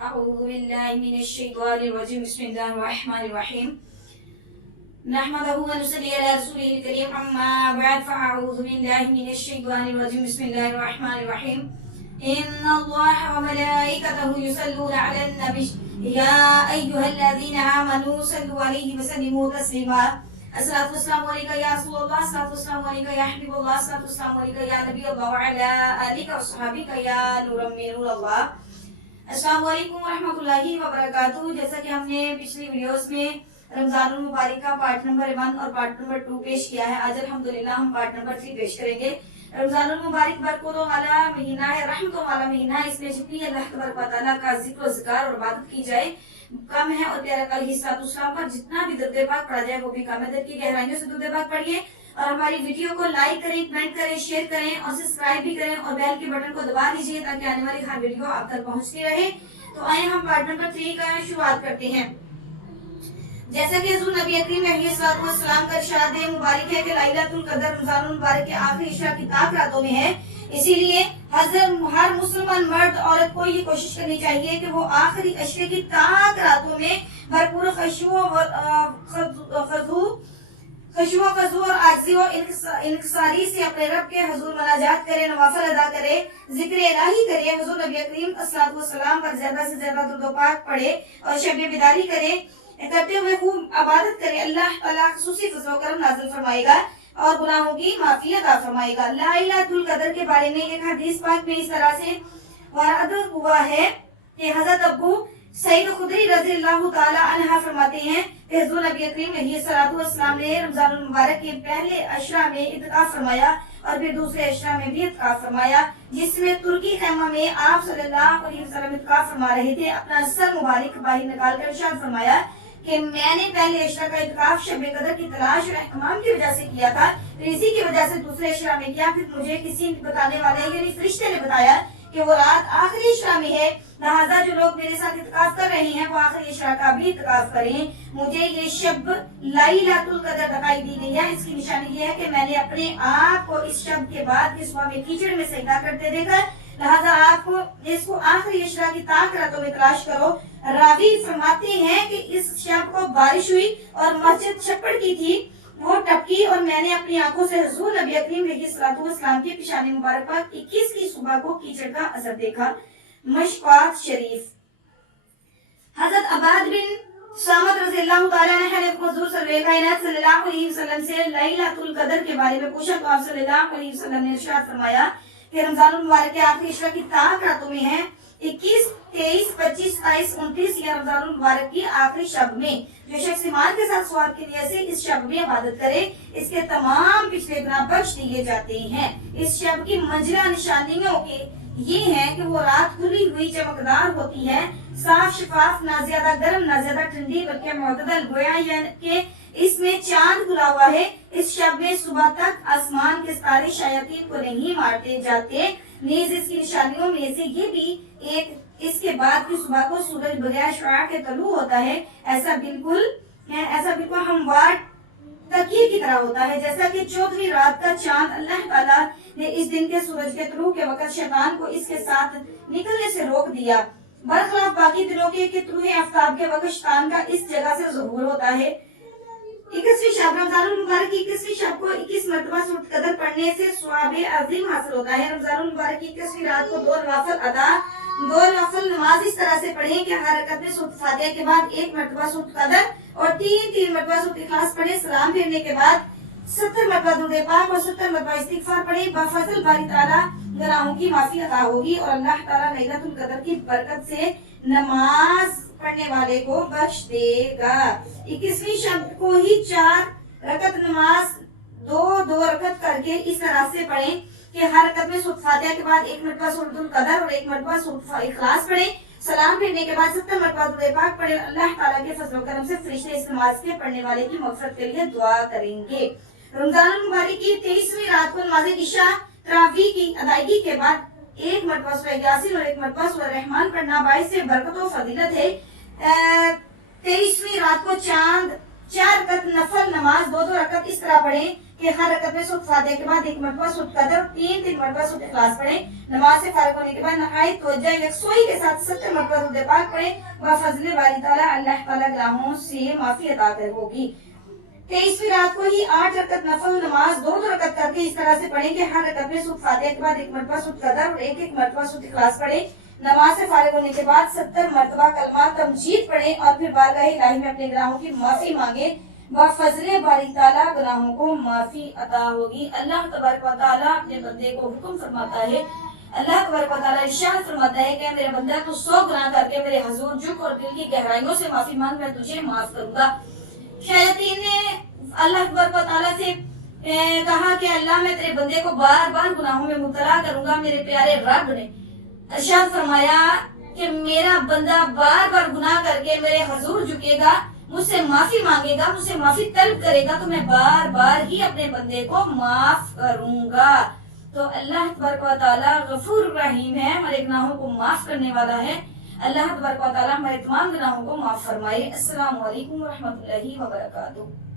أعوذ بالله من الشيطان الرجيم بسم الله الرحمن الرحيم نحمده ونصلي على رسوله الكريم أما بعد فأعوذ بالله من الشيطان الرجيم بسم الله الرحمن الرحيم إن الله وملائكته يصلون على النبي يا أيها الذين آمنوا صلوا عليه وسلموا تسليما الصلاة والسلام عليك يا رسول الله الصلاة والسلام عليك يا حبيب الله الصلاة والسلام عليك يا نبي الله وعلى آلك وصحبك يا نور من نور الله अस्सलाम वालेकुम रहमतुल्लाहि व बरकातुहू। जैसा कि हमने पिछली वीडियोस में रमजानुल मुबारक का पार्ट नंबर 1 और पार्ट नंबर 2 पेश किया है, आज अल्हम्दुलिल्लाह हम पार्ट नंबर 3 पेश करेंगे। रमजानुल मुबारक बरकतों वाला महीना है, रहमतों वाला महीना है। इसमें जितनी अल्लाह तबारक व तआला का जिक्र व ज़िकार और इबादत की जाए कम है, और प्यारे आका अलैहिस्सलाम पर जितना भी दरूद पाक पढ़ा जाए वो भी कम है। दिल की गहराइयों से दरूद पाक पढ़िए और हमारी वीडियो को लाइक करें, कमेंट करें, शेयर करें और सब्सक्राइब भी करें और बेल के बटन को दबा दीजिए ताकि आने वाली हर वीडियो आप तक पहुंचती रहे। तो आए हम पार्ट नंबर 3 का शुरुआत करते हैं। जैसा कि हुजूर नबी करीम अलैहिस्सलाम का इरशाद मुबारक है कि लैलतुल क़द्र रमजानुल मुबारक के आखिरी इशरा की ताक रातों में है। इसीलिए हर मुसलमान मर्द औरत को ये कोशिश करनी चाहिए कि वो आखिरी इशरे की ताक रातों में भरपूर खुशबू और आजिज़ी और इनकिसारी से अपने रब के हुजूर मुनाजात करे, नवाफिल अदा करे, जिक्र इलाही करे, हुजूर नबी करीम सल्लल्लाहु पर ज्यादा से ज्यादा दुरूद पाक पढ़े और शब बिदारी करे, करते हुए खूब इबादत करे। अल्लाह ताला खुसूसी फज़ल व करम नाज़िल फरमाएगा और गुनाहों की माफी अता फरमाएगा। लैलतुल क़द्र के बारे में एक हदीस पाक में इस तरह से वारद हुआ है कि हज़रत अबू सईद खुदरी रज़ियल्लाहु ताला अन्हा फरमाते हैं कि हुज़ूर नबी करीम अलैहिस्सलाम ने रमजानुल मुबारक के पहले अशरा में इत्काफ फरमाया और फिर दूसरे अशरा में भी इत्काफ फरमाया, जिसमें तुर्की खैमा में आप सल्लल्लाहु अलैहि वसल्लम इत्काफ फरमा रहे थे। अपना सर मुबारक बाहर निकाल कर इरशाद फरमाया कि मैंने पहले अशरा का इत्काफ शब कदर की तलाश और एहतमाम की वजह से किया था, फिर इसी की वजह से दूसरे अशरा में किया। फिर मुझे किसी बताने वाले यानी फरिश्ते ने बताया कि वो रात आखिरी इशरा में है, लिहाजा जो लोग मेरे साथ इत्काफ कर रहे हैं वो आखिरी इशरा का भी इत्काफ करें। मुझे ये शब लैलतुल क़द्र दिखाई दी गई है। इसकी निशानी ये है कि मैंने अपने आप को इस शब के बाद की सुबह में कीचड़ में सजदा करते देखा, लिहाजा आपको इसको आखिरी इशरा की ताक रातों में तलाश करो। रावी फरमाते हैं कि इस शब को बारिश हुई और मस्जिद छप्पड़ की थी, वो टपकी और मैंने अपनी आंखों से हुजूर नबी करीम अलैहिस्सलाम की पेशानी मुबारक पर 21 की सुबह को कीचड़ का असर देखा। मशकात शरीफ। हजरत अबाद बिन सामत रज़ियल्लाहु ताला अन्हु ने हुजूर सल्लल्लाहु अलैहि वसल्लम से लैलतुल क़द्र के बारे में पूछा तो आप सल्लल्लाहु अलैहि वसल्लम ने इरशाद फरमाया कि रमजानुल मुबारक के आखिरी इशरा की ताक रातों में है। 21, 23, 25, 27, 29 या रमजानुल मुबारक की आखिरी शब में जो शख्स ईमान के साथ सवाब के लिए से इस शब में इबादत करे, इसके तमाम पिछले गुनाह बख्श दिए जाते हैं। इस शब की मंजिला निशानियों के ये है कि वो रात खुली हुई चमकदार होती है, साफ शफाफ, ना ज्यादा गर्म ना ज्यादा ठंडी, बल्कि मुतदल, गोया कि इसमें चांद खुला हुआ है। इस शब में सुबह तक आसमान के सितारे शयातीन को नहीं मारते जाते। नीज इसकी निशानियों में से ये भी एक इसके बाद की सुबह को सूरज बगैर शुआ के तलू होता है। ऐसा बिल्कुल हमवार तकिए की तरह होता है। जैसा कि 14वीं रात का चांद अल्लाह ताला ने इस दिन के सूरज के तलू के वक्त शैतान को इसके साथ निकलने से रोक दिया, बरखलाफ बाकी दिनों के तलूए आफ्ताब के वक्त शैतान का इस जगह से ज़हूर होता है। 21वीं शब रमजानुल मुबारक की 21वीं शब को 21 मरतबा सूरत कदर पढ़ने से सवाब अज़ीम हासिल होता है। रमजानुल मुबारक की 21वीं रात को दो नवाफिल नमाज इस तरह से पढ़ें कि हर रकअत में सूरत फातिहा के बाद 1 मरतबा सूरत कदर और 3 मरतबा सूरत इखलास पढ़े। सलाम फेरने के बाद 70 मरतबा दुरूद पाक और 70 मरतबा इस्तिगफार पढ़े। बफज़ल बारी ताला गुनाहों की माफी अता होगी और अल्लाह ताला लैलतुल क़द्र की बरकत से नमाज पढ़ने वाले को बख्श देगा। 21वीं शब को ही 4 रकत नमाज 2 रकत करके इस तरह से पढ़ें कि हर रकत में सूरत फातिहा के बाद 1 मरतबा सूरतुल क़द्र और 1 मरतबा सूरत इखलास पढ़े। सलाम फेरने के बाद 70 मरतबा दुरूद पाक पढ़े। अल्लाह ताला के फज़ल व करम से फरिश्ते इस नमाज के पढ़ने वाले की मग़फ़िरत के लिए दुआ करेंगे। रमजानुल मुबारक की 23वीं रात को नमाज़ इशा तरावी की अदायगी के बाद 1 मरतबा सूरह यासीन और 1 मरतबा सूरह रहमान पढ़ना बाइस से बरकत व फजीलत है। 23वीं रात को चांद 4 रकत नफल नमाज 2 रकत इस तरह पढ़ें کہ ہر رکعت میں سورۃ فاتحہ کے بعد 1 مرتبہ سورۃ قدر اور 3 مرتبہ سورۃ اخلاص پڑھیں۔ نماز سے فارغ ہونے کے بعد نہایت توجہ یکسوئی کے ساتھ 70 مرتبہ درود پاک پڑھیں۔ بفضل باری تعالیٰ اللہ تعالیٰ گناہوں سے معافی عطا کر ہوگی۔ 23ویں رات کو ہی 8 رکعت نفل نماز 2 رکعت کر کے اس طرح سے پڑھیں کہ ہر رکعت میں سورۃ فاتحہ کے بعد 1 مرتبہ سورۃ قدر اور 1 مرتبہ سورۃ اخلاص پڑھیں۔ نماز سے فارغ ہونے کے بعد 70 مرتبہ کلمہ تمجید پڑھیں اور پھر بارگاہ الہی میں اپنے گناہوں کی معافی مانگیں۔ بفضل باری تعالیٰ گناہوں کو معافی عطا ہوگی۔ اللہ تبارک و تعالیٰ اپنے بندے کو حکم فرماتا ہے، اللہ تبارک و تعالیٰ ارشاد فرماتا ہے کہ میرے بندہ تو 100 گناہ کر کے میرے حضور جھک اور دل کی گہرائیوں سے معافی مانگ، میں تجھے معاف کروں گا۔ شیاطین نے اللہ تبارک و تعالیٰ سے کہا کہ اللہ میں تیرے بندے کو بار بار گناہوں میں مبتلا کروں گا۔ میرے پیارے رب نے ارشاد فرمایا کہ میرا بندہ بار بار گناہ کر کے میرے حضور جھکے گا، مجھ سے معافی مانگے گا، مجھ سے معافی طلب کرے گا تو میں بار بار ہی اپنے بندے کو معاف کروں گا۔ تو اللہ تبارک و تعالیٰ غفور رحیم ہے، ہمارے گناہوں کو معاف کرنے والا ہے۔ اللہ تبارک و تعالیٰ ہمارے تمام گناہوں کو معاف فرمائے۔ السلام علیکم ورحمۃ اللہ وبرکاتہ۔